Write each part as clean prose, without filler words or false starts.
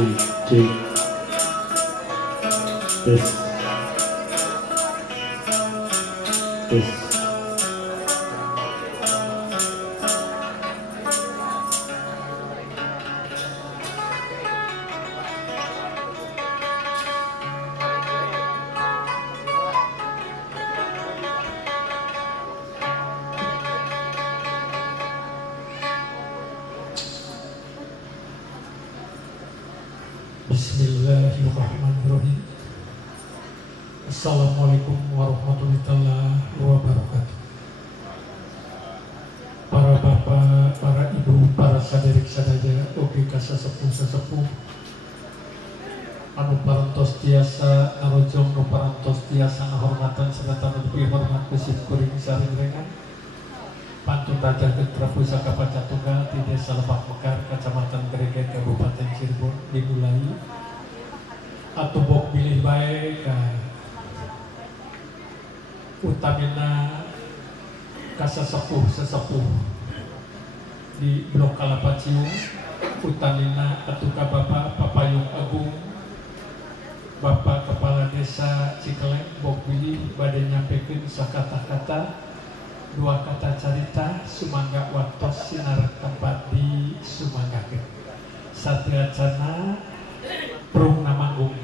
cek tes tes. Bismillahirrahmanirrahim. Assalamualaikum warahmatullahi wabarakatuh. Para bapak, para ibu, para sadirik sadaya, ugi kasesepuh-sesepuh anu parantos tiasa narojong nu parantos tiasa ngahormatan serta nepi hormat kusip kuring saringrengan pantun Raja Gentra Pusaka Pacatunggal di Desa Lebak Mekar, Kecamatan Greget, Kabupaten Cirebon dimulai atau bok bilih bae ka utamina kasesepuh-sesepuh di Blok Kalapa Cium, utamina atuka Bapak Papayung Agung, Bapak Kepala Desa Cikeleng, bok bilih bade nyampekeun sakata-kata dua kata carita sumangga waktos sinar tempat di sumanggakeun satriacana prung namanggung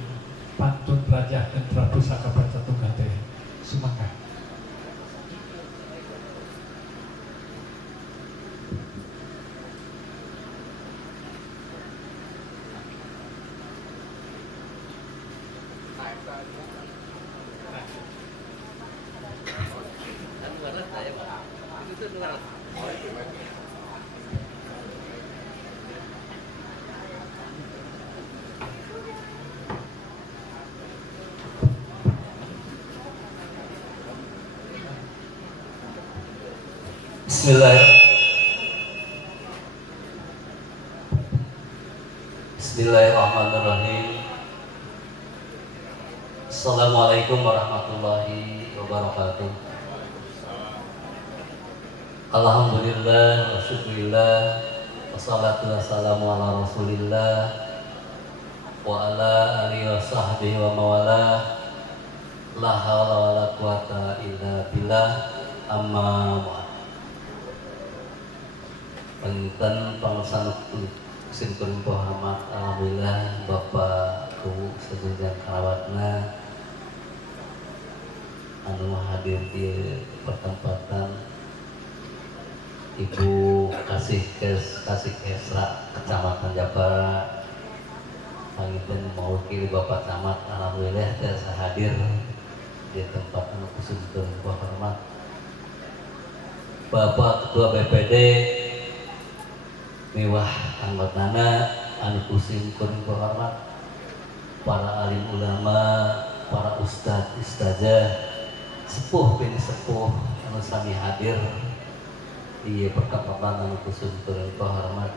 pantun Raja Gentra Pusaka Pacatunggal teh sumangga. Bismillahirrahmanirrahim. Assalamualaikum warahmatullahi wabarakatuh. Alhamdulillah wa syukurillah wassalatu wassalamu ala rasulillah wa ala alihi wa sahbihi wa mawalah. La hawla wa la quwata illa billah. Amma ba'd. Panginten pangsanuktu sin kuring pahamat, alhamdulillah Bapak Ku sedaya karawatna anu hadir di pertempatan Ibu Kasih Kesra Kecamatan Japara. Panginten mewakili Bapak Camat, alhamdulillah tiasa hadir di tempat anu khusus kuring pahamat. Bapak Ketua BPD mewah anggotana anu kusim kuring hormat, para alim ulama, para ustadz ustazah, sepuh bini sepuh anu sami hadir di perkampungan anu kusim kuring hormat.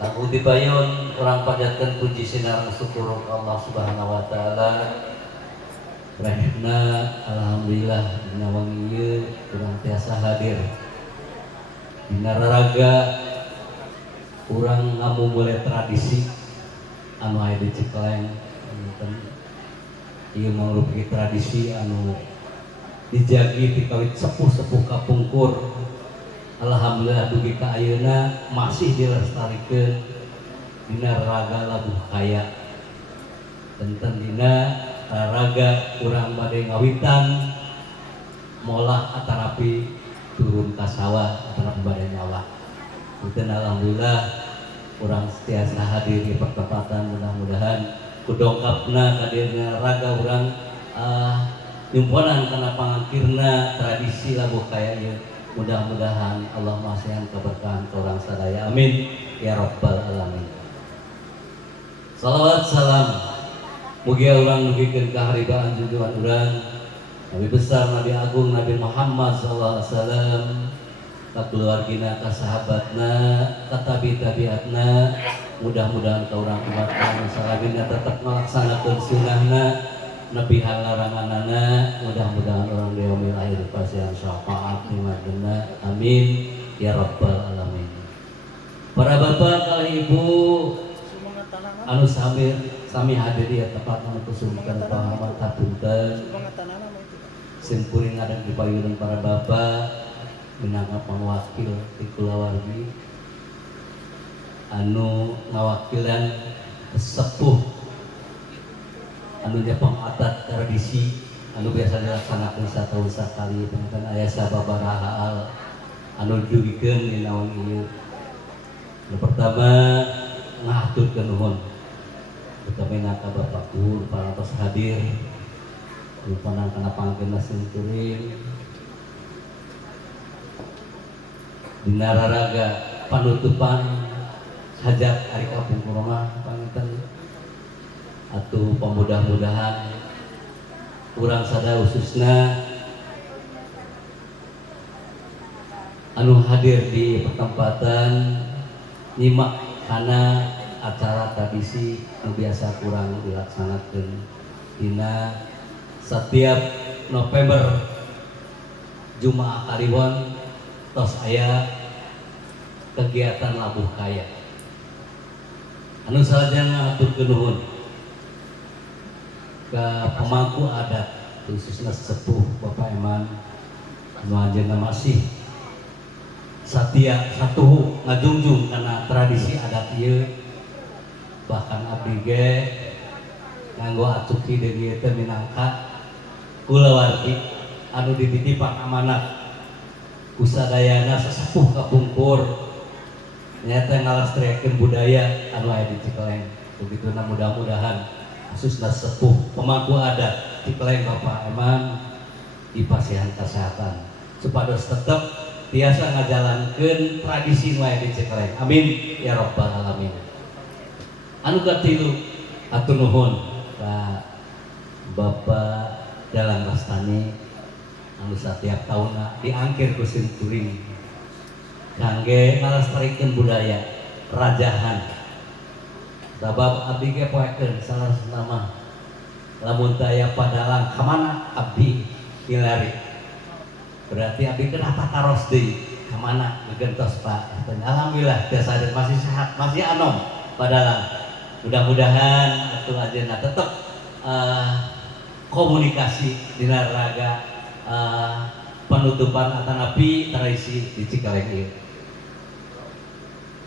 Kanggo dibayon urang panjatkeun puji sinareng syukur Allah Subhanahu wa taala. Rahimna alhamdulillah dina wengi ieu urang tiasa hadir dina raraga urang ngamumule tradisi anu aya di Cikeleng. Ieu mangrupi tradisi anu dijagi ti kawit sepuh-sepuh kapungkur. Alhamdulillah dugi ka ayeuna masih dilestarikeun dina raraga labuh kaya. Tenten dina raraga urang bade ngawitan molah atarapi turun ka sawah atarapi bade nyawa. Punten alhamdulillah urang setiasa hadir di pertempatan, mudah-mudahan kudongkapna kadirna raga urang nyumponan kana pangangkirna tradisi labuh kaya ieu. Mudah-mudahan Allah masihkan keberkahan ka urang sadaya, amin ya rabbal alamin. Salawat salam mugia urang nugikeun kaharibaan junjungan urang Nabi besar, Nabi agung, Nabi Muhammad sallallahu alaihi wasallam, ka keluargina, ka sahabatna, ka tabi-tabiatna. Mudah-mudahan ka urang umat anu salagina tetep ngalaksanakeun sunnahna, nepihan laranganana. Mudah-mudahan orang di yaumil akhir pasihan syafaat nimadna, amin ya rabbal alamin. Para bapak, kali ibu, anu sami hadir ya tepat anu kusumkan pahamat hapunten simpuring ngadang dipayungan para bapak minangka pangwakil di kulawargi anu ngawakilan sepuh anu nya pangadat tradisi anu biasa dilaksanakan satahun sakali pengen aya sababaraha hal anu diugikeun dina naon ieu. Nu pertama ngaturkeun nuhun utamina ka Bapak Guru parantos hadir nu panang kana pangkeun simkuring dina raraga panutupan hajat ari kapungkurna panginten atuh pamudah-mudahan urang sada khususna anu hadir di pertempatan nyimak kana acara tradisi anu biasa kurang dilaksanakeun dina setiap November Jumaah Kliwon tos aya kegiatan labuh kaya anu salajengna aturkeun nuhun ka pemangku adat khususnya sepuh Bapak Eman anu anjeunna masih satia satuhu ngajungjung karena tradisi adat ieu bahkan abdi ge nganggo acuki deui ieu teh minangka kulawargi anu dititipan amanat ku sadayana sesepuh kapungkur nyata ngalastrekeun budaya anu aya di Cikeleng begituna mudah-mudahan khususna sepuh pemangku adat Cikeleng Bapak Eman dipasihan kesehatan supados tetep biasa ngajalankeun tradisi nu aya di Cikeleng. Amin ya rabbal alamin. Anu katilu atur nuhun ka Bapak Dalang Lastani anu setiap tahunna diangkir ku simkuring kangge ngalestarikeun budaya rajahan. Sabab abdi ge poekeun salah nama lamun taya padalang ka mana abdi hilari. Berarti abdi kenapa taros deui ka mana ngegentos Pak. Alhamdulillah biasa ada masih sehat, masih anom padahal mudah-mudahan atuh ajeuna tetep komunikasi dina raga penutupan atanapi tradisi di Cikeleng ieu.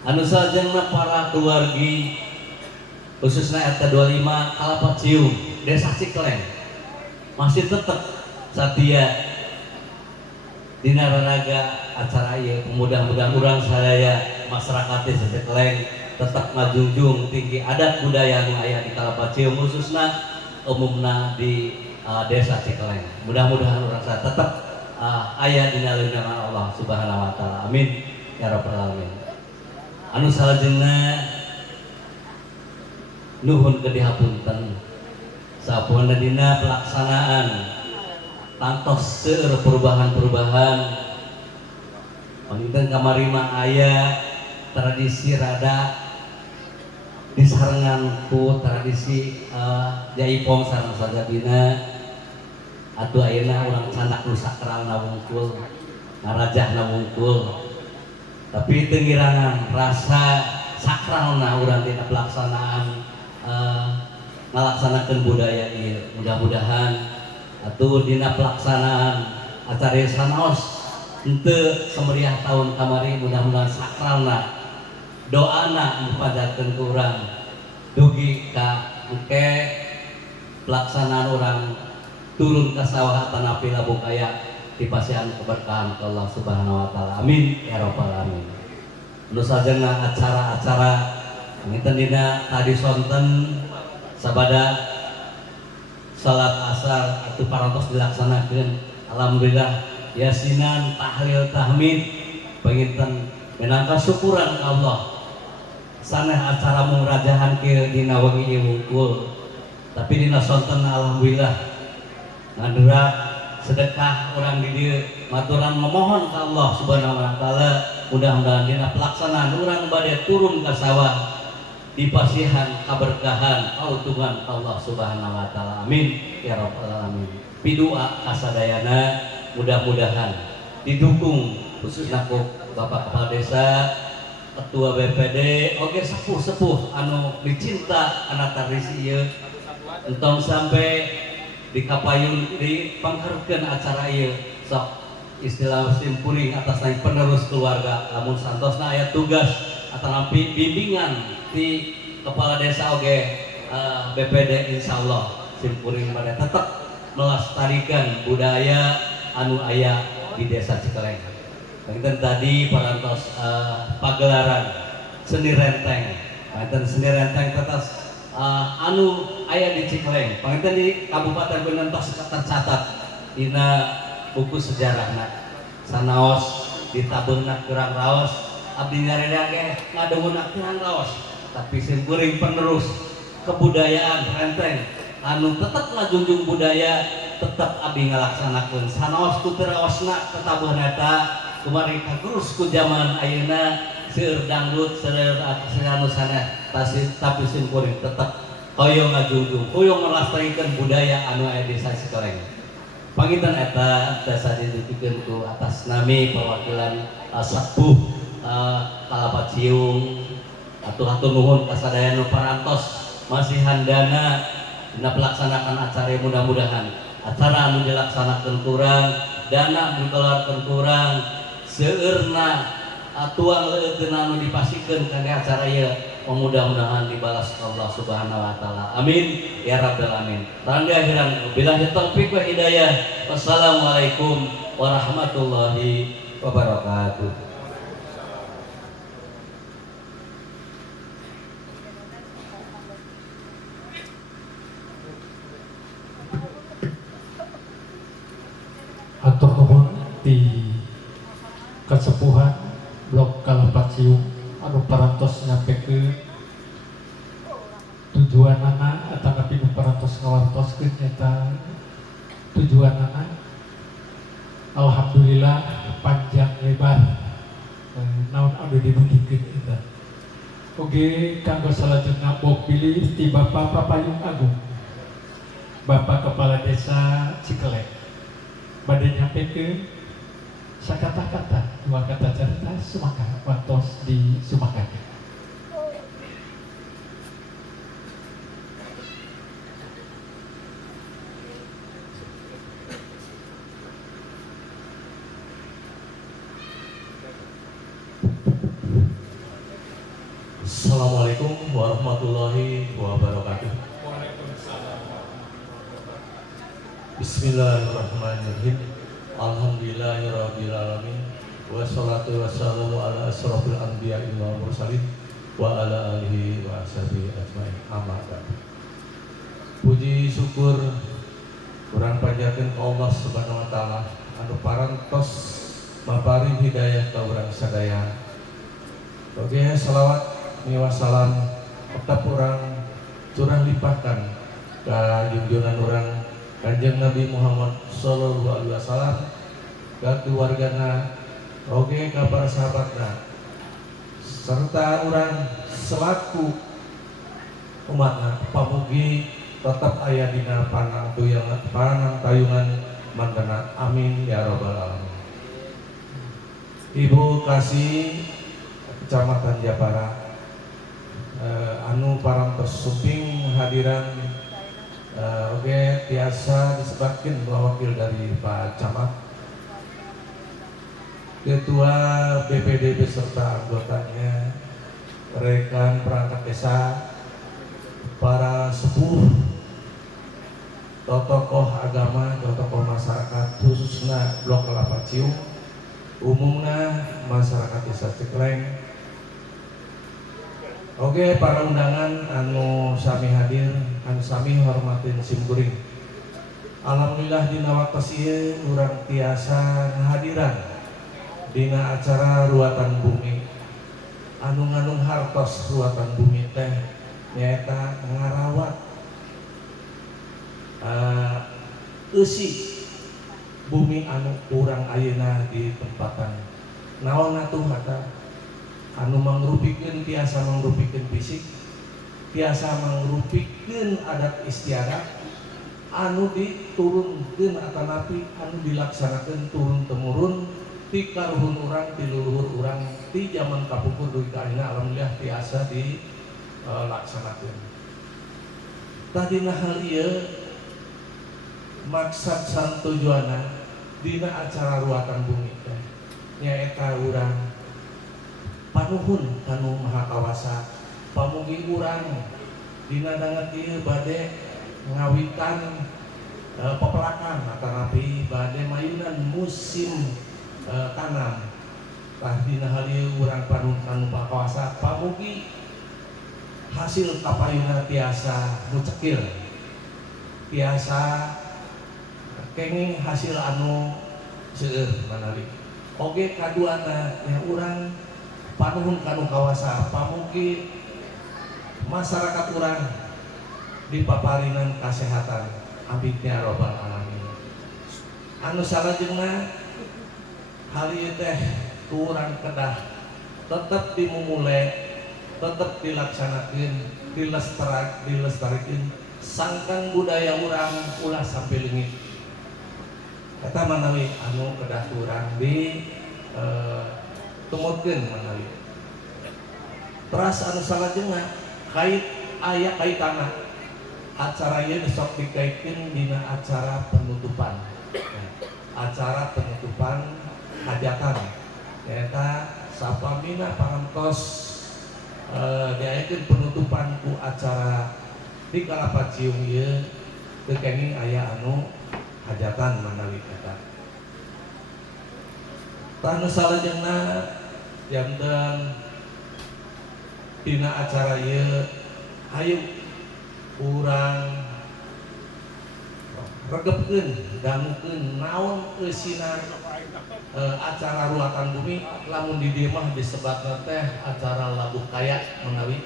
Anu salajengna para keluargi khususna RT 25 Kalapa Cium Desa Cikeleng masih tetep satia dina raraga acara ieu mudah-mudahan urang sadaya masyarakat Desa Cikeleng tetap ngajunjung tinggi adat budaya anu aya di Kalapa Cium khususna umumna di Desa Cikeleng. Mudah-mudahan urang sadaya tetap aya dina lindungan Allah Subhanahu wa taala. Amin ya rabbal alamin. Anu salajengna nuhun kedihapunten sapuana dina pelaksanaan tantos seueur perubahan-perubahan panginten kamari mah aya tradisi rada disarengan ku tradisi jaipong sareng sajabina atuh ayeuna urang candak nu sakralna wungkul ngarajahna wungkul tapi teu ngirangan rasa sakralna urang dina pelaksanaan ngalaksanakeun budaya ieu mudah-mudahan atuh dina pelaksanaan acara sanaos henteu semeriah tahun kamari mudah-mudahan sakralna doana mupajarkeun ku urang dugi ka engke pelaksanaan urang turun ka sawah atanapi labuh kaya dipasihan keberkahan ke Allah Subhanahu wa taala. Amin ya rabbal alamin. Nu sajengna acara-acara nginten dina tadi sonten sabada salat asar itu parantos dilaksanakeun alhamdulillah yasinan tahlil tahmid panginten minangka syukuran ka Allah saneh acara mungrajahan ke dina wengi ieu wungkul tapi dina sonten alhamdulillah ngandura sedekah orang di dieu maturan memohon ka Allah Subhanahu wa taala mudah-mudahan dina pelaksanaan urang bade turun ka sawah dipasihan kaberkahan kautuhan Allah Subhanahu wa taala. Amin ya rabbal alamin. Pidua kasadayana mudah-mudahan didukung khususnya ku Bapak Kepala Desa ketua BPD oke sepuh-sepuh anu dicinta anak tarisi ieu entong sampai di kapayun di pangharkeun acara ieu sok istilah musim puring atas naik penerus keluarga lamun santosna aya tugas atau bimbingan di kepala desa oge BPD insyaallah simpuring pada tetap melestarikan budaya anu aya di desa Cikeleng. Panginten tadi parantos pagelaran seni renteng. Panginten seni renteng tetes anu aya di Cikeleng. Panginten di Kabupaten Beunang tos tercatat dina buku sejarahna. Sanaos ditabeungna kurang raos abdi ngareda ge ngadeunna kurang raos. Tapi simpuring penerus kebudayaan renteng anu tetaplah junjung budaya tetap abdi ngalaksanakeun sanaos ku teraosna tetabuhna eta kumari kagurus ku zaman ayeuna seueur dangdut seueur anu sana tapi simkuring tetap hoyong ngajunjung hoyong ngelestarikan budaya anu aya di desa Cikeleng. Panginten eta dasa dititipkeun ku atas nami perwakilan sepuh Kalapat Ciung atur-atur nuhun kasadaya nu parantos masih handana dina pelaksanakan acara mudah-mudahan acara anu dilaksanakeun kurang dana dikeluarkeun kurang seueurna tuang leueutkeun anu dipasikeun kangge acara ieu mudah-mudahan dibalas Allah Subhanahu wa taala. Amin ya rabbal alamin. Tangga akhiran billahi taufik wa hidayah. Wassalamualaikum warahmatullahi wabarakatuh. Atur nuhun di kesepuhan Blok Kalapat Ciung anu parantos nyampe ke tujuanana atau napi nu parantos ngawartoskeun eta tujuanana. Alhamdulillah panjang lebar naon anu dimungkinkeun eta. Oge kanggo salajengna bok pilih ti Bapak Papayung Agung Bapak Kepala Desa Cikeleng bade nyampekeun sakata-kata dua kata cerita Sumakar waktos di Sumakar. Assalamualaikum warahmatullahi wabarakatuh. Bismillahirrahmanirrahim. Alhamdulillahirabbil alamin. Wassalatu wassalamu ala asrofil anbiya'i wal mursalin wa ala alihi wa sahbihi ajmain. Amma ba'du. Puji syukur kurang panjatkeun ka Allah Subhanahu wa taala anu parantos maparing hidayah ka urang sadaya. Oge salawat miwah salam tetap urang curang limpahkan ka junjungan urang Kanjeng Nabi Muhammad sallallahu alaihi wasallam ka keluargana oge ka para sahabatna serta urang selaku umatna pamugi tetap aya dina panang tayungan mangkana amin ya rabbal alamin. Ibu kasih Kecamatan Japara anu parantos suping hadiran oke tiasa disebutkan wakil dari Pak Camat, Ketua BPD beserta anggotanya, rekan perangkat desa, para sepuh, tokoh agama, tokoh masyarakat khususnya Blok Kalapat Ciung, umumnya masyarakat desa Cikeleng. Oke, para undangan anu sami hadir, anu sami hormatin simkuring. Alhamdulillah dina waktos ieu urang tiasa hadiran dina acara ruatan bumi. Anu ngandung hartos ruatan bumi teh nyaeta ngarawat eusi bumi anu urang ayeuna di tempatan. Naon atuh mata anu mangrupikeun tiasa mangrupikeun fisik, tiasa mangrupikeun adat istiadat anu diturunkeun atanapi anu dilaksanakeun turun temurun ti karuhun urang ti leluhur urang urang di zaman kapungkur dugi ka ayeuna alhamdulillah biasa di laksanakeun. Tadina hal ieu maksud sareng tujuanna dina acara ruatan bumi teh nyaeta urang panuhun kanu Maha Kawasa pamugi urang dina danget ieu bade ngawitan pepelakan atanapi bade mayunan musim tanam. Tah dina hal ieu urang panuhun kanu Maha Kawasa pamugi hasil kapayuna tiasa mucekil tiasa kenging hasil anu seueur manawi oge kaduana nya urang panuhun kanu Kawasa pamugi masyarakat urang dipaparinan kasehatan amin ya robbal alamin. Anu salajengna hal ieu teh urang kedah tetep dimumule tetep dilaksanakeun dilestarikeun sangkan budaya urang ulah sampai leungit. Eta manawi anu kedah urang di tumutkeun manawi. Teras anu salajengna aya kaitanna acara ieu sok dikaitkeun dina acara penutupan. Acara penutupan hajatan eta sapamina parantos diayakeun penutupan ku acara di Kalapacieum ieu teu kenging aya anu hajatan manawi eta. Tah nu salajengna janten dina acara ieu hayu urang regepkeun dangukeun naon eusina acara ruatan bumi lamun di dieu mah disebatna teh acara labuh kaya menawi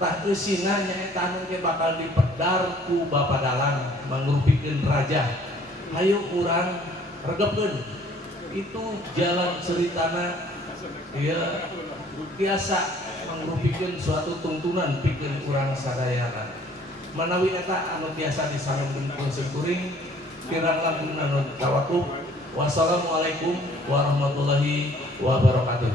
tah eusina nyaeta anu ge bakal dipedar ku Bapa Dalang mangrupikeun raja. Hayu urang regepkeun itu jalan ceritana ieu biasa mangrupikeun suatu tuntunan pikeun urang sadayana. Manawi eta anu biasa disareungkeun ku Simkuring kirang langkung anu tawakuf. Wassalamualaikum warahmatullahi wabarakatuh.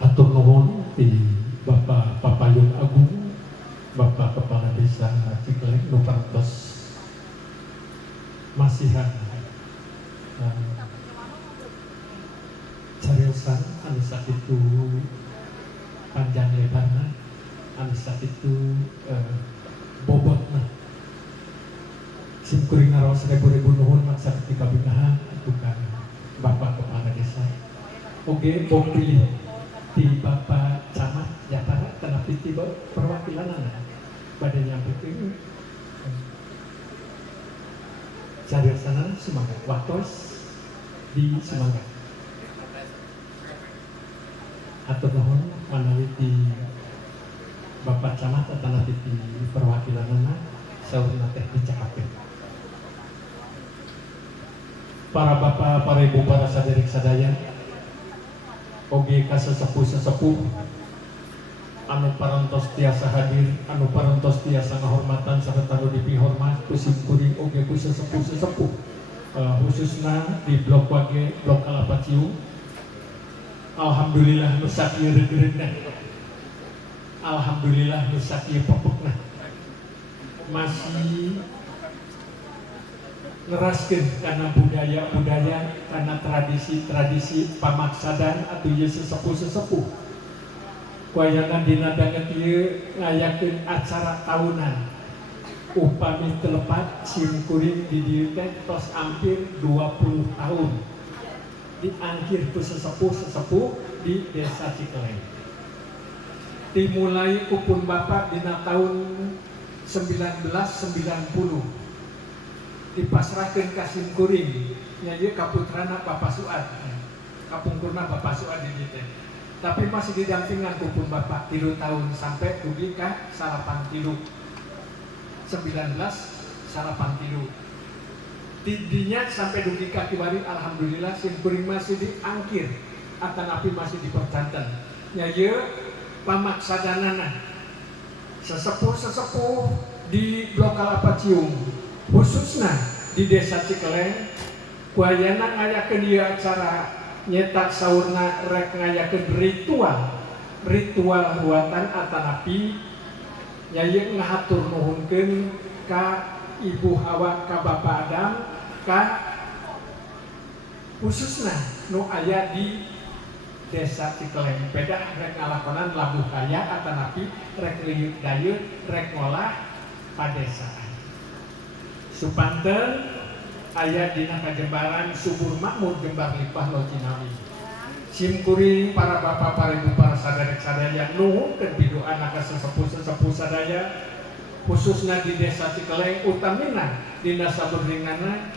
Atur nuhun di Bapak Papayun Agung, Bapak Kepala Desa Ciklek nu parantos masihan cariosan anu sakitu panjang lebarna anu sakitu bobotna Simkuring ngaraos ribu-ribu nuhun maksa ketika binaha atukan Bapak Kepala Desa oge bok pilih di Bapak Camat Jatara tetapi tiba perwakilanana pada nyampekeun cariosan semangat waktos di semangat atur nuhun manawi di Bapak Camat tetapi di perwakilanana saurna teh dicakakeun. Para bapak, para ibu, para saderek sadaya oge ka sesepuh-sesepuh anu parantos tiasa hadir, anu parantos tiasa ngahormatan sarta anu dipihormat ku Simkuring oge ku sesepuh-sesepuh khususna di blok Wage, blok Kalapacieum. Alhamdulillah nu sakieu reug-reugna. Alhamdulillah nu sakieu popokna. Masih ngeraskeun karena budaya-budaya, karena tradisi-tradisi pamaksadan atuh ieu sesepuh-sesepuh. Kuayangan dina danget ieu ngayakeun acara tahunan. Upami telepat Simkuring di dieu teh tos hampir 20 tahun. Diangkir ku sesepuh-sesepuh di Desa Ciklek. Dimulai kupun Bapak dina tahun 1990 dipasrahkeun ka Simkuring nya ieu kaputrana Bapak Suad kapungkurna Bapak Suad di dieu teh tapi masih didampingan kupun Bapak 3 tahun sampai dugi ka 83 didinya sampai dugi ka kiwari alhamdulillah Simkuring masih diangkir atanapi masih dipercanten nya ye pamaksadanana sesepuh di Blok Kelapa Cium khususnya di Desa Cikeleng kuayana ngayakeun ieu acara nyetak saurna rek ngayakeun ritual ruatan atanapi nya ye ngahatur nuhunkeun ka Ibu Hawa ka Bapak Adam ka khususnya nu aya di Desa Cikeleng beda rek ngalakonan labuh kaya atanapi rek liuk dayeuh rek ngolah padesaan supanten aya dina kajembaran subur makmur Jembar Lipah Lo Cinawi simkuring para bapak para ibu para sadarek sadaya nuhunkeun pidoan ka sesepuh sadaya khususnya di Desa Cikeleng utamina dina saberingana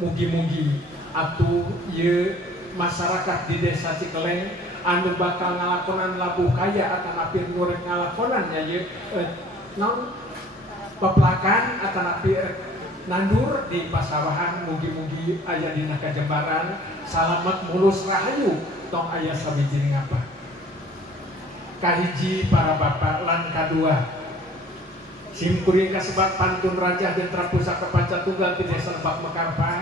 mugi-mugi atuh ieu masyarakat di Desa Cikeleng anu bakal ngalakonan labuh kaya atanapi ngurek ngalakonan ya ye non peplakan atanapi nandur di pasawahan mugi-mugi aya dina kajembaran salamet mulus rahayu tong aya sabiji ngapa kahiji para bapak lan kadua simkuring kasebat pantun raja Gentra Pusaka Pancatunggal di Desa Lebak Mekarpa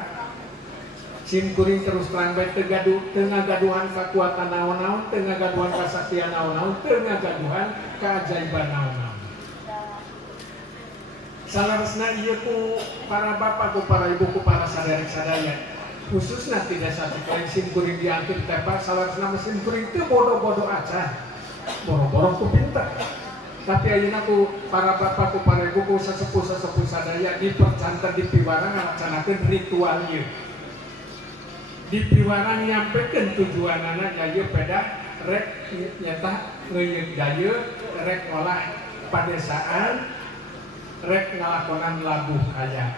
simkuring terus terang baik tengah gaduhan kekuatan naon-naon tengah gaduhan kesaktian naon-naon tengah gaduhan keajaiban naon-naon salaresna ieu ku para bapak ku para ibu ku para saderek sadaya khususnya di Desa Cikeleng simkuring diangkut tepak salaresna simkuring teu bodoh-bodoh acan boro-boro ku pinter tapi ayeuna ku para bapak ku para ibu ku sesepuh sadaya dipercanten dipiwarang ngalaksanakeun ritual ieu dipiwarang nyampekeun tujuanana nya beda rek nyata ngeuyeuk dayeuh rek ngolah padesaan rek ngalakonan labuh kaya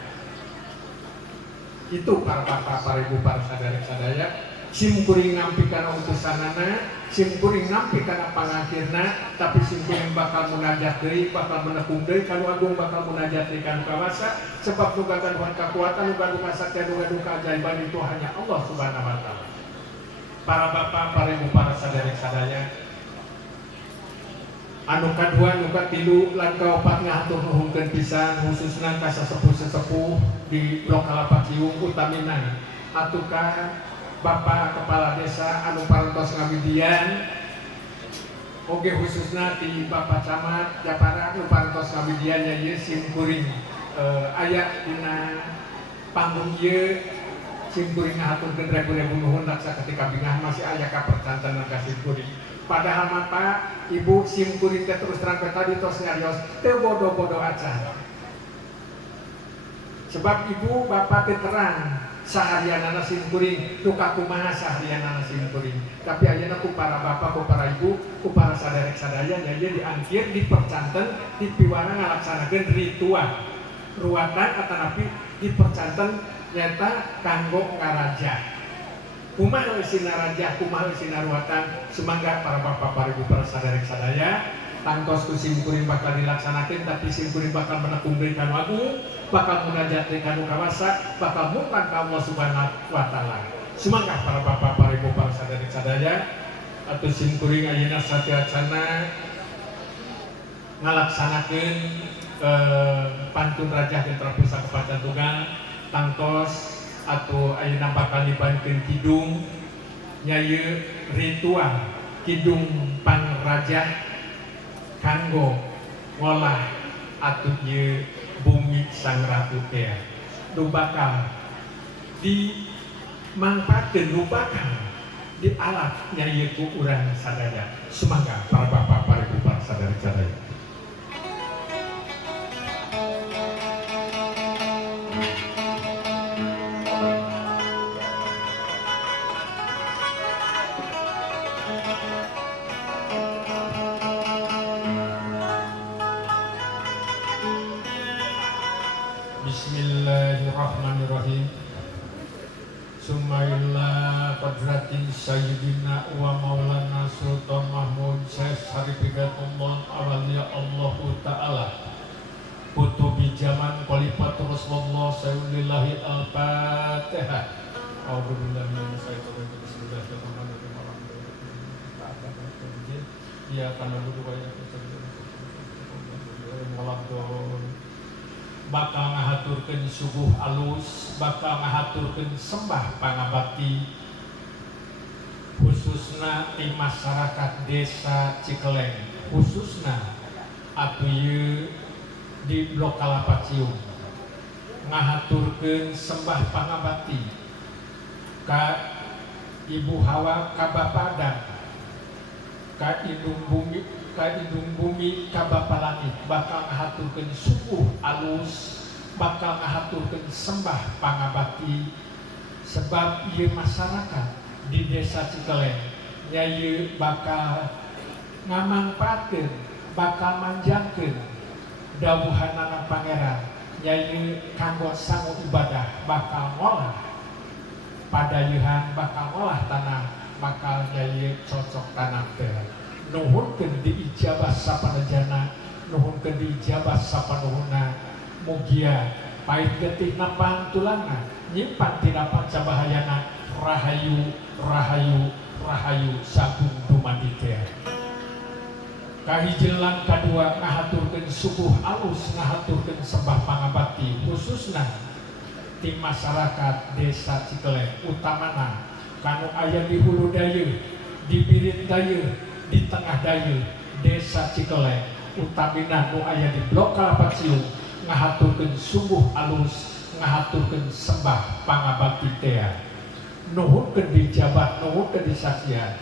itu para bapak para ibu para sadarek sadaya simkuring ngampikeun utusanana simkuring ngampikeun pangakhirna tapi simkuring bakal munajat deui bakal menekung deui kanu agung bakal munajat deui kanu kawasa sebab nu gaduhan kekuatan nu gaduh kasaktian nu gaduh keajaiban itu hanya Allah Subhanahu wa taala. Para bapak para ibu para saderek sadaya anu kadua anu katilu lan kaopat ngahatur nuhunkeun pisan khususna ka sesepuh di Blok Kelapa Cium utamina atuh ka Bapak Kepala Desa anu parantos ngabidian oge khususna di Bapak Camat Japara anu parantos ngabidian nya ieu simkuring aya dina panggung ieu simkuring ngahaturkeun rebu-rebu nuhun raksa ketika bingah masih aya kapercantenan ka simkuring padahal mata ibu simkuring teh terus terang tadi tos ngarios teu bodoh-bodoh acan sebab ibu bapak teh terang saharianana simkuring duka kumaha saharianana simkuring tapi ayeuna ku para bapak ku para ibu ku para saderek sadaya nya ieu diangkir dipercanten dipiwarang ngalaksanakeun ritual ruatan atanapi dipercanten nyata kanggo ngaraja kumaha eusina raja kumaha eusina ruatan semangga para bapak para ibu para saderek sadaya tangtos ku simkuring bakal dilaksanakeun tapi simkuring bakal menekung deui kanu agung bakal munajat deui kanu kawasa bakal mungkang ka Allah Subhanahu wa taala semangga para bapak para ibu para saderek sadaya atuh simkuring ayeuna sateacana ngalaksanakeun pantun raja Gentra Pusaka Pancatunggal tangtos atau ayeuna bakal dibankeun kidung nya ieu ritual kidung pangraja kanggo ngolah atuh ieu bumi sang ratu teh nu bakal dimanfaatkeun nu bakal dialat nya ieu ku urang sadaya semangga para bapak para ibu para saudara sadaya. Bismillahirrahmanirrahim. Sumaila Qadratin Sayyidina wa Maulana Sultan Mahmud Syekh Harifidatullah Awliya Allahu Ta'ala Kutubi Zaman Khalifatu Rasulullah Sayyulillahi Al-Fatihah. A'udzubillahi minasyaitonir rajim. Bismillahirrahmanirrahim. ya karena dulu banyak bakal ngahaturkeun subuh alus, bakal ngahaturkeun sembah pangabakti khususna di masyarakat desa Cikeleng, khususna atuh ieu di Blok Kalapa Cium ngahaturkeun sembah pangabakti ka Ibu Hawa ka Bapa Adam ka indung bumi ka Bapa Langit bakal ngahaturkeun subuh alus, bakal ngahaturkeun sembah pangabakti sebab ieu masyarakat di desa Cikeleng nya ieu bakal ngamangpaatkeun, bakal manjangkeun dawuhanana Pangeran nya ieu kanggo sangu ibadah bakal ngolah padayeuhan, bakal ngolah tanah, bakal nya cocok tanah teh nuhunkeun diijabah sapanajana, nuhunkeun diijabah sapanuhunna, mugia pait getih nampang tulangna nyimpan tina pancabahayana rahayu rahayu rahayu sagung dumadi teh. Kahijieun kadua ngahaturkeun subuh alus, ngahaturkeun sembah pangabakti khususna di masyarakat desa Cikeleng utamana kanu aya di hulu dayeuh, di birit dayeuh, di tengah dayeuh desa Cikeleng utamina nu aya di Blok Kalapa Cium ngahaturkeun subuh alus, ngahaturkeun sembah pangabakti teh nuhunkeun dijabat, nuhunkeun disaksian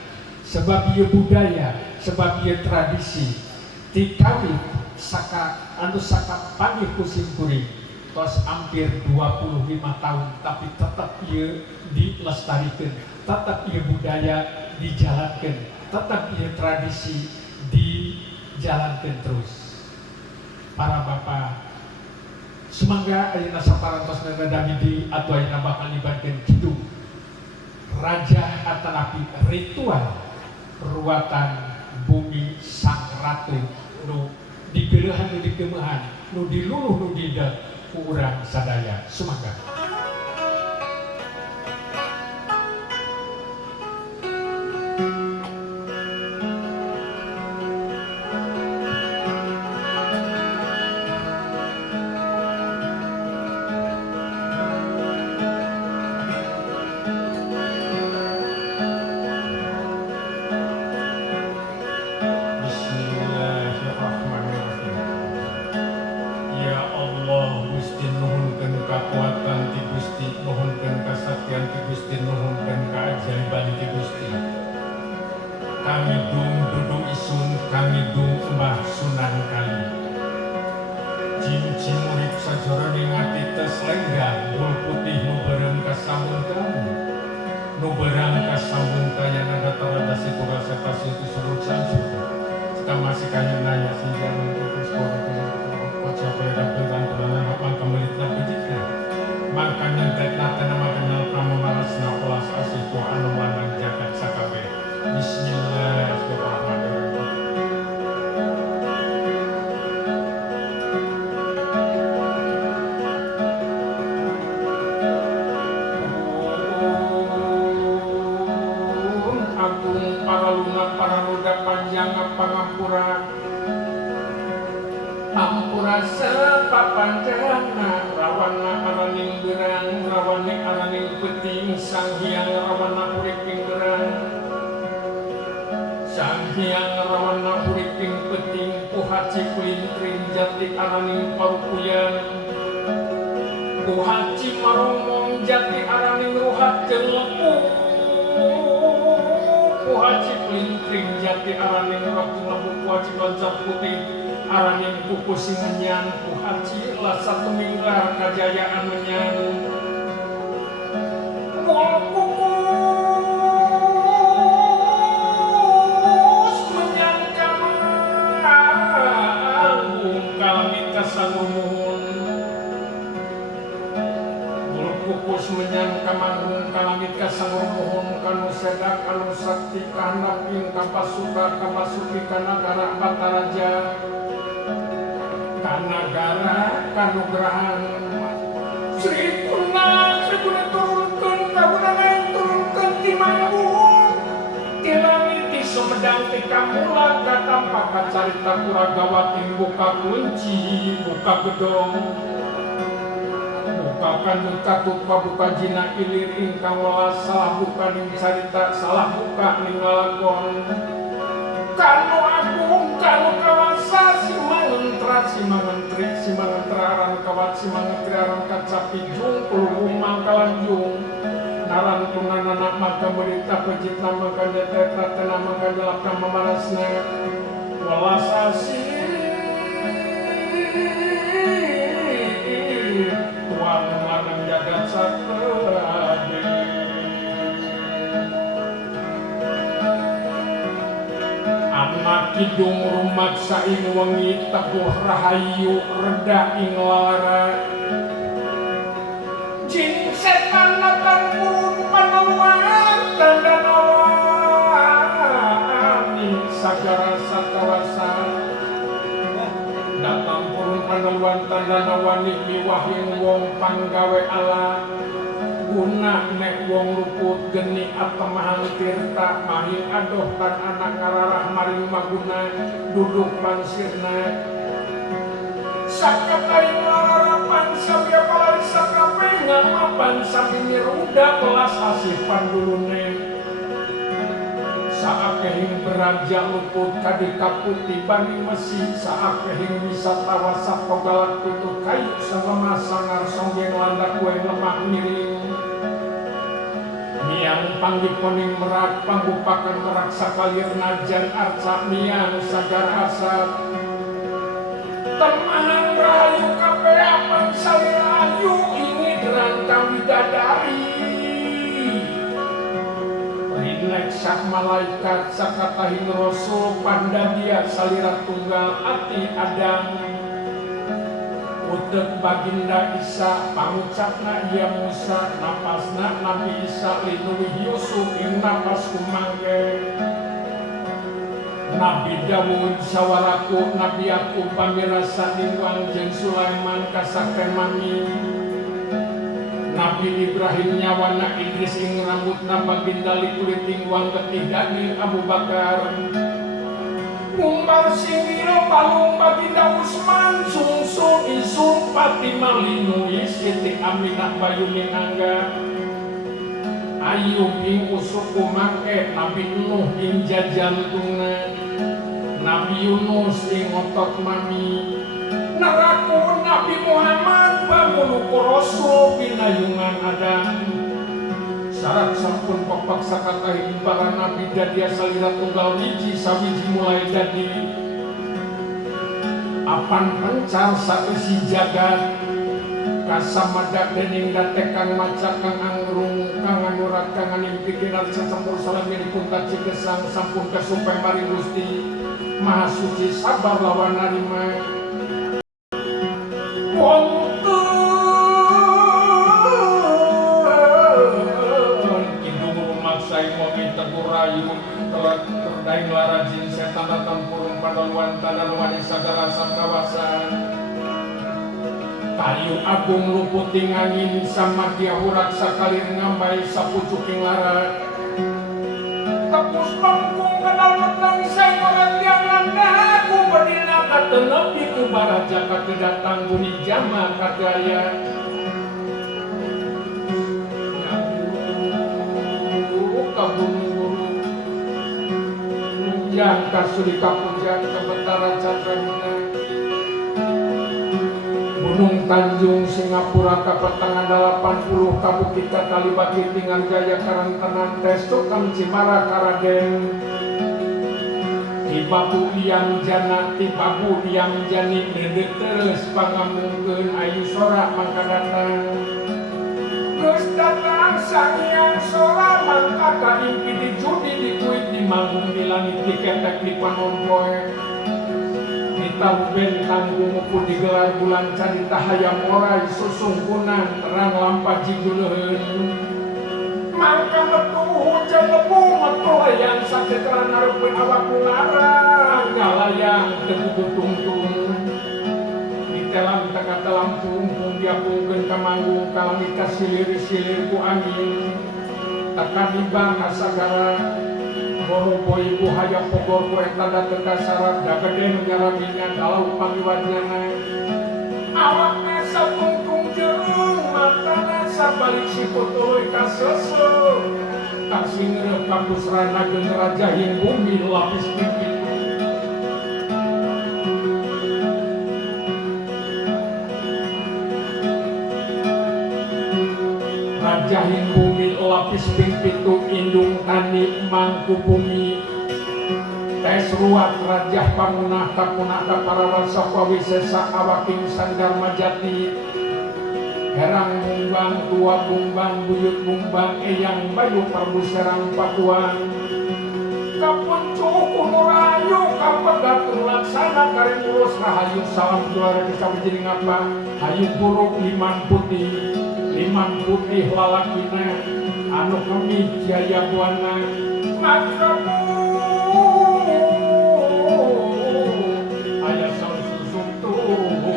sebab ieu budaya, sebab ieu tradisi dikawin saka anu saka panggih kusim kuring tos hampir 25 tahun tapi tetap ieu dilestarikeun, tetap ieu budaya dijalankeun, tetap ieu tradisi dijalankeun terus. Para bapak sumangga ayeuna saparantos Damidi atuh ayeuna bakal libatkeun kidung raja atanapi ritual ruatan bumi sang ratu nu dipileuhan nu dikeumehan nu diluluh nu didek ku urang sadaya sumangga. siang tika mula katampak carita kuragawati buka kunci buka gedong buka kandung katupa buka jina ilir ingkang welas salah buka ning carita salah buka ning lalakon kanu agung kanu kawasa si mangentra aran kawat si mangentri aran kacapi jung pelung mangkalanjung naran tunanana maka berita pejit nama kanda tetra tenama kanda lakam memarasna welas tuan lanang jagat satrade anak kidung rumak saing wengi teguh rahayu reda ing lara jin setan natan purun panaluan tanda nawani sagara sakawasan datang purun panaluan tanda nawani miwahin wong panggawe ala guna nek wong luput geni atemahan tirta mahin adoh tan anak ngararah maring maguna duduk pansirna sakatain lararapan sambil palari sakapengan mapan sambil miruda kelas asih pandulune saat kehing beraja luput kadika putih banding mesi saat kehing wisatawan sapogalak tutut kayu selama sangar songgeng landak kue lemah miring miang panggiponing merak panggupakan merak sakalir najan arca miang sagar asap temahan rayu kape apang salirayu ini derantang widadari rilek sak malaikat sakatahin rasul pandadia salirat tunggal ati adam utek baginda Isa pangucapna ia Musa napasna Nabi Isa linuwih Yusuf ing napas kumangke Nabi Dawud sawaraku Nabi aku pamirasa ningwang jeung Sulaiman kasakten mami Nabi Ibrahim nyawana Idris ing rambutna baginda likulit tingwang getih daging Abu Bakar Umbar singgil palung baginda Usman sungsung isung Fatimah linui Siti Aminah bayuning angga Ayub ing usuk umake Nabi Nuh ing jajantungna Nabi Yunus ing otot mami neraku Nabi Muhammad bamuluku Rasul pinayungan Adam syarat sampun pepaksa katahin para nabi dadia salira tunggal wiji sawiji mulai dadi apan pencar saeusi jagat kasamadak dening datekang maca kang angrung kang anurat kang animpi kinar cacampur salamiripun taci gesang sampun kasumpah mari Gusti Maha Suci sabar lawan narima terdaing larajin setan datang purung padaluan tadaluan sagara kawasan kayu agung luputing angin sama dia hurak sakalir ngambai sapucuking lara tepus pangkung kenal metang say koran yang anda aku berdina katenepi ku baraja kedatang bunyi jama kadaya kabung yang kasuri kapujan kebentaran Chandramuna Gunung Tanjung Singapura kapetangan 80 kabukit kali bagi tinggal jaya karantanan testokan Cimara Karaden tibabu liang jana tibabu liang jani dedek terus pangamungkeun ayu sorak mangka datang geus datang sakian sora mangka kaimpi di judi di kuit di manggung di langit di ketek di panompoe di tauben tanggung upu digelar bulan carita hayam orai susung kunang terang lampa jiguleuheun mangka metu hujan lebu metu layang sakit lan areupeun awak larang ngalayang teu tungtung telam teka telam pungpung dia pungkeun ka manggung kalami kasilir-silir ku angin teka dibang asagara Borobo ibu hayang pogor kue tanda teka syarat gede negara minyak galau pangiwadnyana awakna sabungkung jerung matana sabalik si potoloy kasoso tak singrep kampus rana raja yang bumi lapis pipi raja yang bumi lapis pitu indung tani mangku bumi tes ruat rajah pamunaka para warsapawi sesa awaking sandar majati herang bumbang tua bumbang buyut bumbang eyang bayu parbu serang pakuan kapun cuku nurayu kapagatur laksana karing urus rahayu salam juara bisa menjadi ngapa hayu buruk liman putih lalakina anu kami jaya buana makamu ayah sang susung tunggal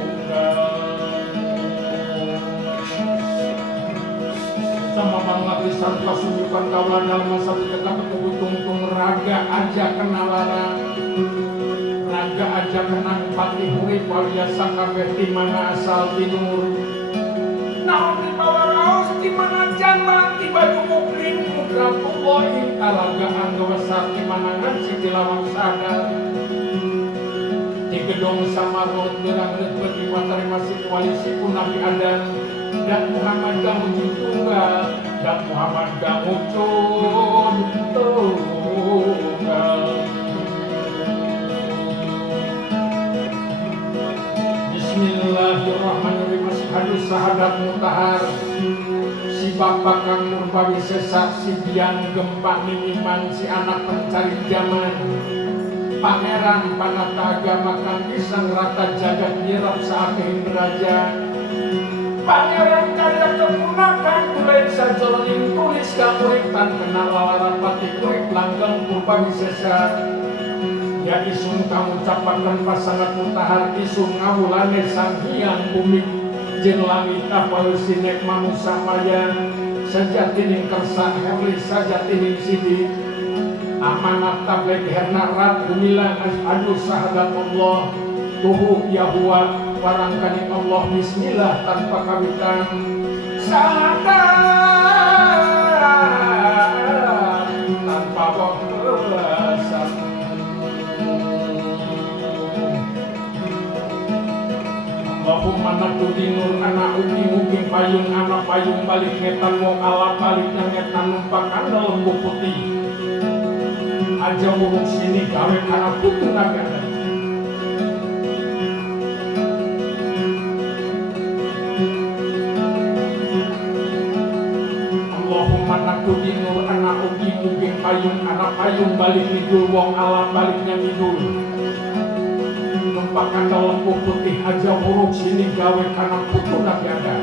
sama bangla lisan kasunjukan kaulah dalam masa berdekat kebutung raga aja kenalara raga aja kenang pati hurip waliasa kabeh dimana asal tinur naon di bawah raus dimana jantan di baju muklim mudratullahi kalagaan gawasar dimana ngansi dilawang sadar di gedong samarot gerang lebet di materi masih koalisi pun Nabi Adan dan Muhammad Gamuju tunggal dan Muhammad Gamuju tunggal Bismillahirrahmanirrahim. Aduh sahadat mutahar si bapak kang murbawi sesak si biang gempa miniman si anak pencari zaman pangeran panata agama kang pisang rata jagat nyirap saat raja pangeran kaya kemunakan kulit sajolin tulis kamuritan kenal lawaran pati kulit langgeng murbawi sesak ya isun kamu capakan pasangan mutahar isun ngawulane sang hyang bumi jeung langit apal sinek manusia maya sajatining kersa herli sajatining sidi amanat tablet herna rat gumila adu sahadat Allah tuhu Yahuwa warangkaning Allah bismillah tanpa kawitan sahadat tanpa balasan Allahumma nakudi nur anak ugi payung anak payung balik ngetan wong ala baliknya ngetan numpakan dalam buku putih aja murung sini gawe karena putu nagara Allahumma nakudi nur anak ugi payung anak payung balik ngidul wong ala baliknya ngidul numpakan dalam putih aja buruk sini gawe karena putu nabi ada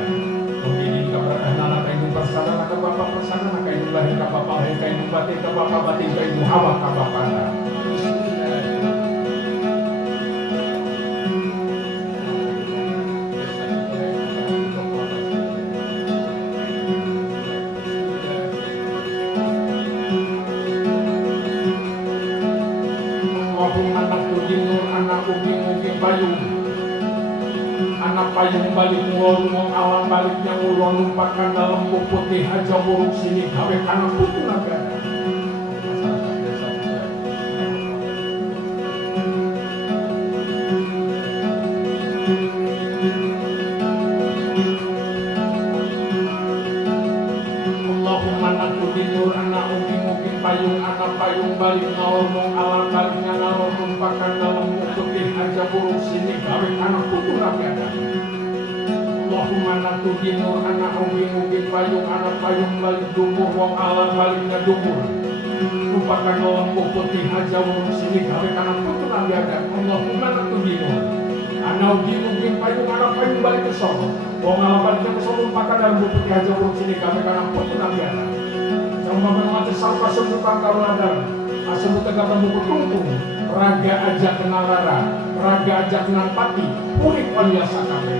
begini keberkahan anak kainu bersana ke bapak bersana kainu lahir ke bapak lahir kainu batin ke bapak batin kainu hawa ke bapak anak payung balik ngulung alam baliknya ngulung numpakan dalam buku putih aja buruk sini gawe karena putu nagara Allahumma nakudi nur anak ugi payung anak payung balik ngulung alam baliknya ngulung numpakan dalam buku putih aja buruk sini gawe karena putu nagara Allahumma nakudi nur anak ugi payung anak payung balik dumur wong alam baliknya dumur lupakan dalam buku putih aja buruk sini gawe karena putu nagara Allahumma nakudi nur anak ugi payung anak payung balik ke sono wong alam baliknya ke sono lupakan dalam buku putih aja buruk sini gawe karena putu nagara sama mati salpa sebutan karuladar asal tegatan buku tungtung raga aja kenal rara raga aja kenal pati purik waliasa kabeh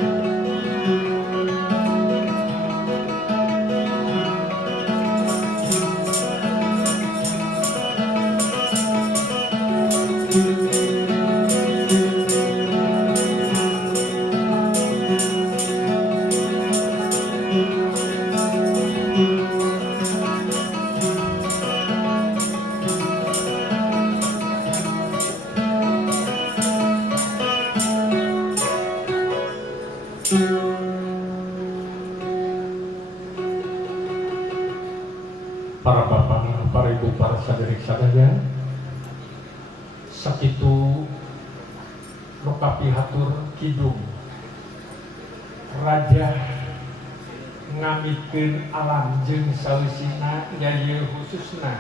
saderek sadaya sakitu nu kapihatur kidung raja ngamikeun alam jeung saeusina nya khususna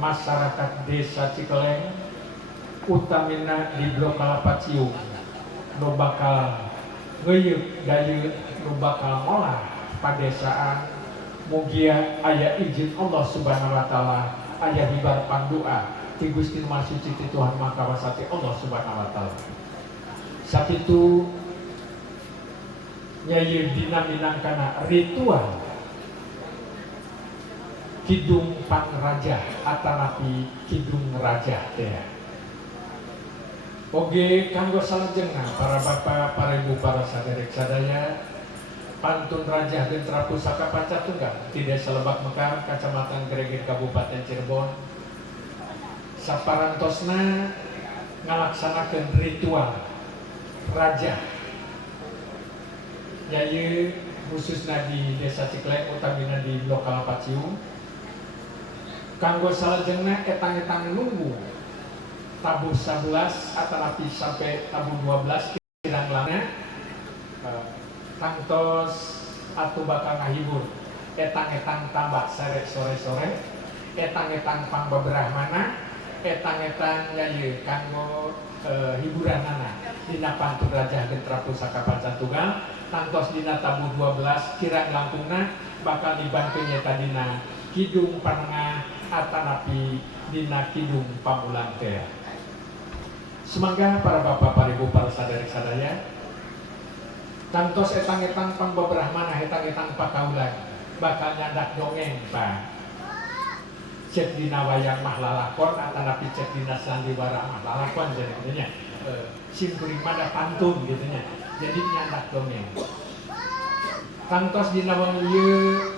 masyarakat desa Cikeleng utamina di Blok Kalapa Cium nu bakal ngeuyeuk dayeuk nu bakal ngolah padesaan mugia aya izin Allah Subhanahu wa taala aya hibar pandoa ti Gusti Maha Suci ti Tuhan Maha Kawasati Allah Subhanahu wa taala. Sakitu nyai dina minangkana ritual kidung pangraja atanapi kidung raja teh. Oge kanggo salajengna para bapak, para ibu, para saderek sadaya pantun raja Gentra Pusaka Pancatunggal di Desa Lebak Mekar, Kecamatan Greget, Kabupaten Cirebon. Saparantosna ngalaksanakeun ritual raja yaitu khususna di Desa Cikeleng utamina di Blok Kalapa Cium. Kanggo salajengna etang-etang nunggu tabuh 11 atanapi sampai tabuh 12 kirang lana tangtos atuh bakal ngahibur etang-etang tambah sore-sore etang-etang pangbabrahmana etang-etang yaieu kanggo hiburanana dina pantun raja Gentra Pusaka Pancatunggal tangtos dina tabuh 12 kirang langkungna bakal dibantuin nyata dina kidung panengah atanapi dina kidung pamulang teh. Semangga para bapak, para ibu, para saderek sadaya tangtos etang-etang pangbabrahmana etang-etang pakaulan bakal nyandak dongeng Pak cek dina wayang mah lalakon atanapi cek dina sandiwara mah lalakon jadinya simkuring mada pantun gitunya jadi nyandak dongeng tangtos dina wong ieu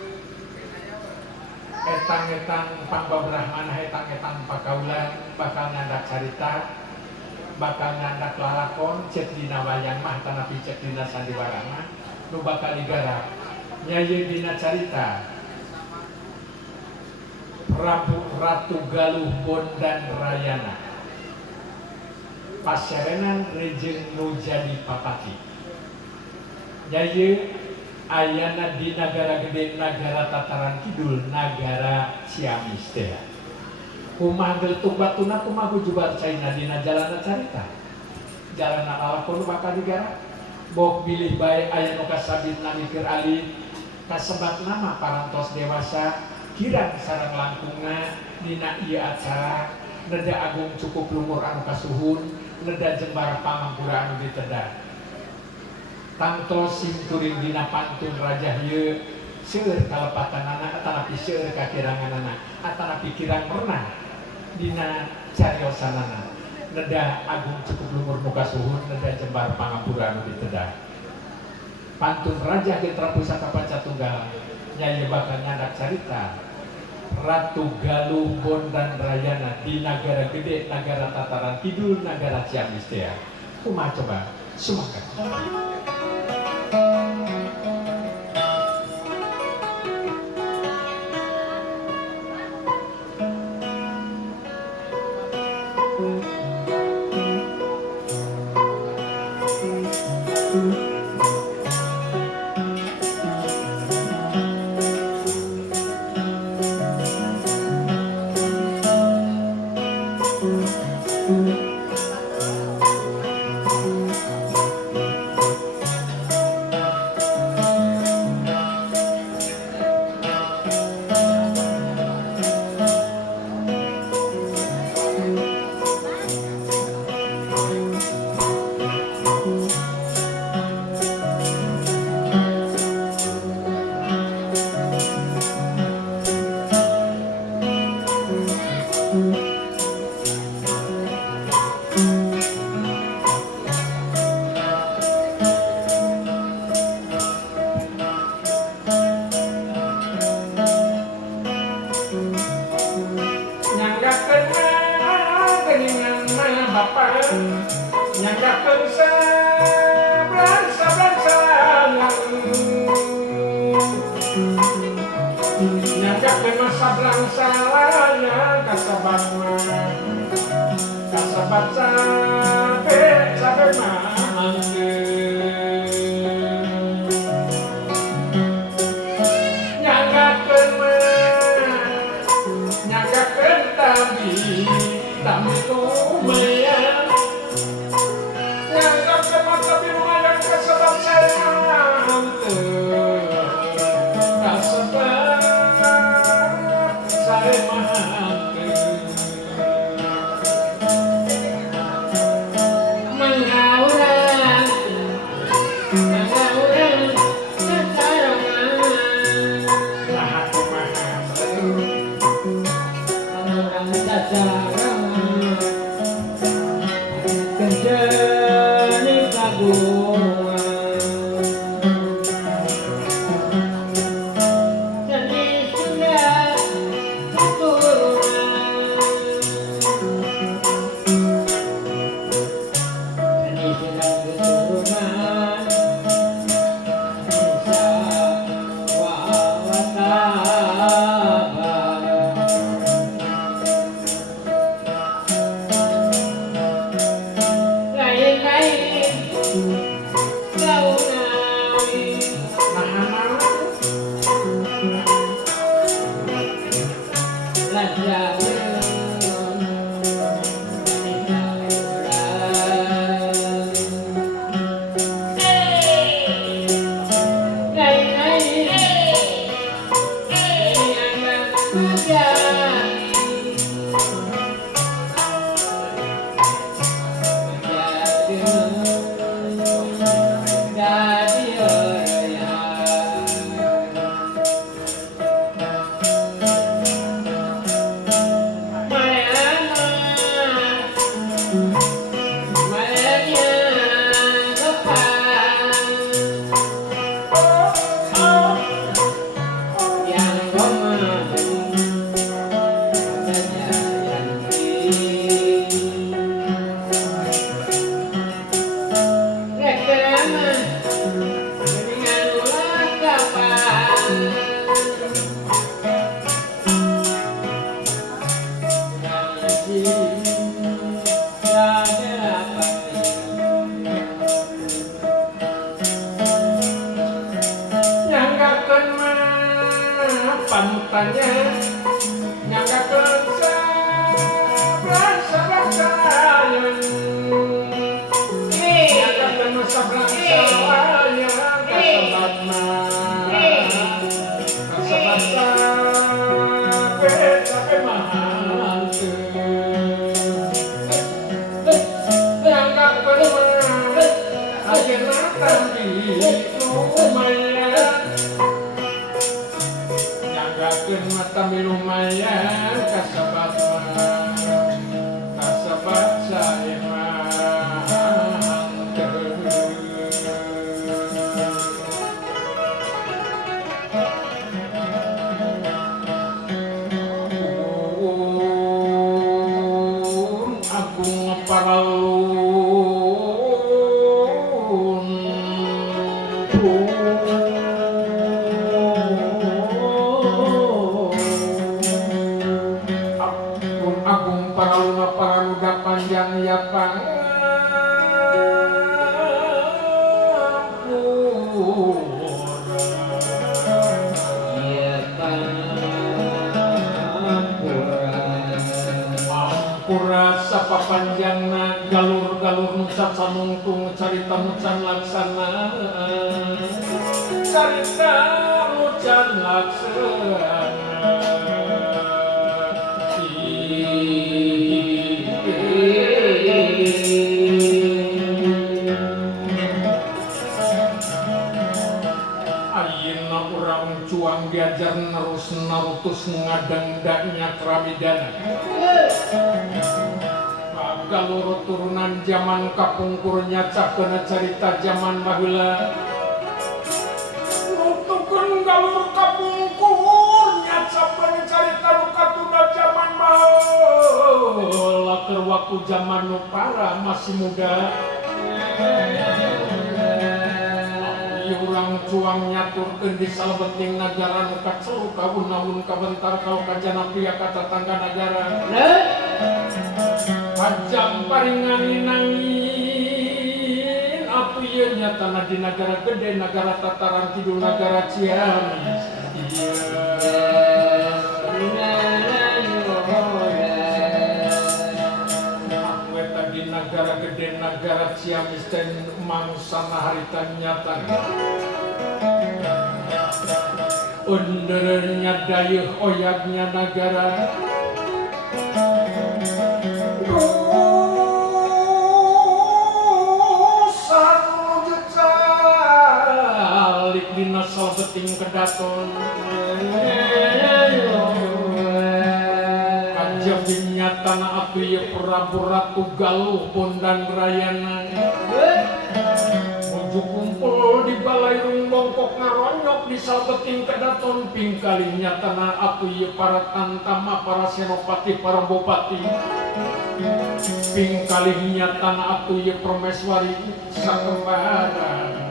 etang-etang pangbabrahmana etang-etang pakaulan bakal nyandak carita bakal nyandak lalakon cek dina wayang mah atanapi cek dina sandiwara mah nu bakal digarap nyai dina carita Prabu Ratu Galuh Bondan Rayana paserenan rejeng nu jadi papati nyai ayana di Nagara Gede Nagara Tataran Kidul Nagara Ciamis teh kumaha geutuk batuna kumaha jubar caina dina jalana carita jalana lalakon bakal digarap bok bilih bae aya nu kasabitna mikir alih kasebat nama parantos dewasa kirang sareng langkungna dina ieu acara neda agung cukup lumur anu kasuhun neda jembar pamampura anu ditedah tangtos simkuring dina pantun raja ieu seueur kalepatanana atanapi seueur kakiranganana atanapi kirang pernah dina cariosanana neda agung cukup lumur nu kasuhun neda jembar pamampura anu ditedah pantun raja Gentra Pusaka Pancatunggal nyai bakal nyandak carita Ratu Galuh Bondan Rayana di Nagara Gede Nagara Tataran Kidul Nagara Ciamis teh. Kumaha coba sumakan. Nyangkakeun sabran salangan nyangkakeun sabran salangan Tapi lumayan nganggap teman tapi lumayan kesebab saya kasebab saya mantu mengaurang kesayangan nah kumaha orang dasaran kenjani kagungan jadi sudah keturunan jadi sudah keturunan bisa wawatabar lain-lain gaunai nyanggakeun mah panutannya nyanggakeun sabrang sayang nyanggakeun mah sabrang sayang kasebat sampai mantu nyanggakeun mah ayeuna tapi lumayan nyanggakeun mata lumayan kasebat saya agung paralun agung paraluna paraluda panjang ya Pura sapa panjangna galur-galur nucat sanungtung carita nucan laksana carita nucan laksana ayeuna urang cuang diajar nerus narutus ngadengdanya keramidana galur turunan zaman kapungkurnya cakeuna carita zaman baheula nutukeun galur kapungkurnya cakeuna carita nu katunda zaman baheula keur waktu zaman nu para masih muda urang cuang nyaturkeun di salebeting nagara nu kacelu kaun-naun kabentar kalau kajana pia ka tetangga nagara Ajam paringanin apa ieu nyatana di negara gede, negara Tataran Kidul, negara Ciamis. nagara Ciamis dan mangsana harita nyata undernya dayeuh oyagnya nagara sanuju calik dina salbeting kedaton kajabinnya tanah api ya Prabu Ratu Galuh Bondan Rayana muju kumpul di balairung bongkok ngaronyok di salbeting kedaton pingkalinya tanah api ya para tantama para senopati para bupati pingkalinya tanah api ya permeswari sakembaran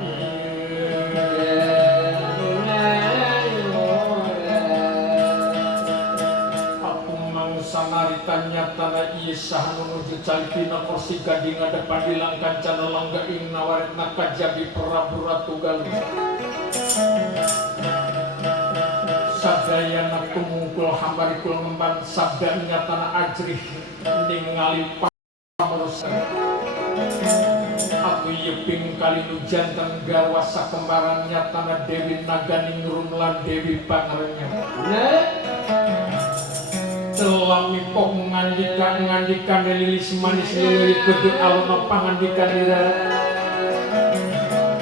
sanaritannya tanah isah menuju calitina kursi gading ada pandilang kancana langga ing nawaritna kajabi Prabu Ratu Galuh sadayana tumungkul hambarikul ngemban sabdanya tanah ajrih ningali pamerusan aku yeping kalinu jantan garwa sakembarannya tanah Dewi Naganing Rumlan Dewi Pangrenya selami pok ngandikan lilis manis lili gede aluna pangandikan dira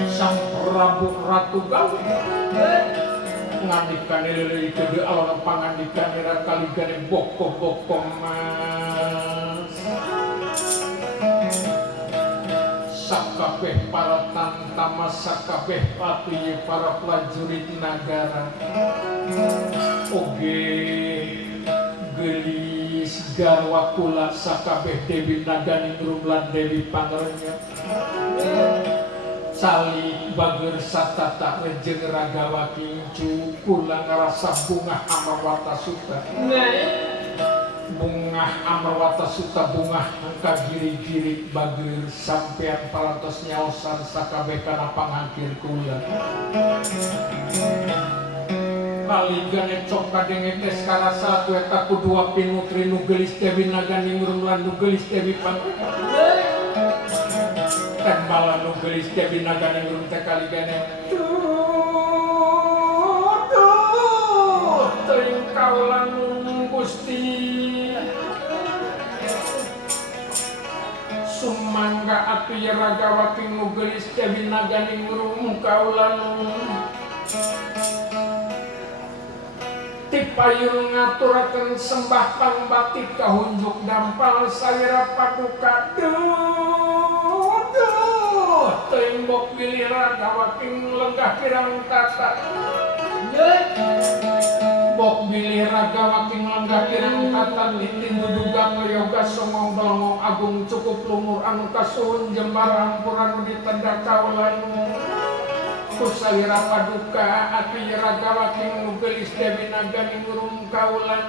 sang Prabu Ratu Galuh ngandikan lili gede aluna pangandikan dira kaligane boko mas sakabeh para tantama sakabeh pati para prajurit nagara oge gelis garwa kula sakabeh Dewi Naganing Rumlan Dewi Pangrenya cali bager satata rejeng ragawati kula ngarasa bunga Amarwata Suta bunga Amarwata Suta bunga angka giri-giri bager sampean parantos nyaosan sakabeh kana pangangkir kula kaligane cok kadenge tes karasa tu eta kudua pinutri nu geulis Dewi Naganing Rumlan nu geulis Dewi Pangrenya tembalan nu geulis Dewi Naganing Rumlan teh kaligane teuing kaulan Gusti sumangga atuh ya ragawati nu geulis Dewi Naganing Rumlan kaulan tipayun ngaturaken sembah pangbati kahunjuk dampal salira paduka duh tembok bilih ragawati lenggah kirang tata bok bilih ragawati lenggah kirang tata litin duduga prayoga songong belongong agung cukup lumur anu kasuhun jembar ampuran ditenda kaulan kusalira paduka ati ragawati gelis Dewi Naganing Rumlan kaulan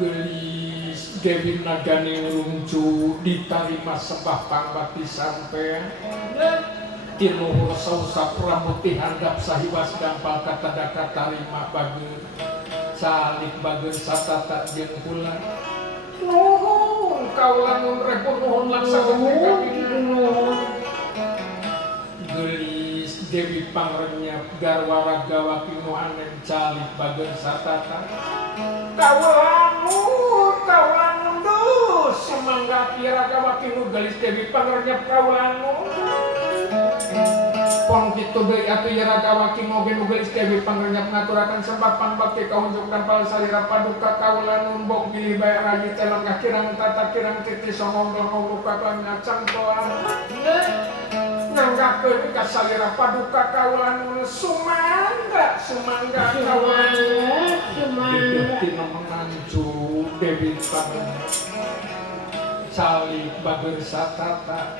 gelis Dewi Naganing Rumcu ditarima sembah pangbati sampean tiluhur sausa pramuti handap sahiwas dampal katadaka tarima bager salik bager satata jeung kula nuhun kaulan nun repun nuhun laksana kami gelis Dewi Pangrenya garwa ragawati nu anen calik bager satata kaulan duh semangga ragawati nu gelis Dewi Pangrenya kaulan pon kitu deui atuh ya ragawati moge nu gelis Dewi Pangrenya ngaturaken sembah pangbakti kahunjuk dampal salira paduka kaulan bok bilih bae raji telong kirang tata kirang titi songong belongong luka ngacang toan nanggakeun ka salira paduka kaulan sumangga kaulan tina mengancu Dewi Pangrenya calik bager satata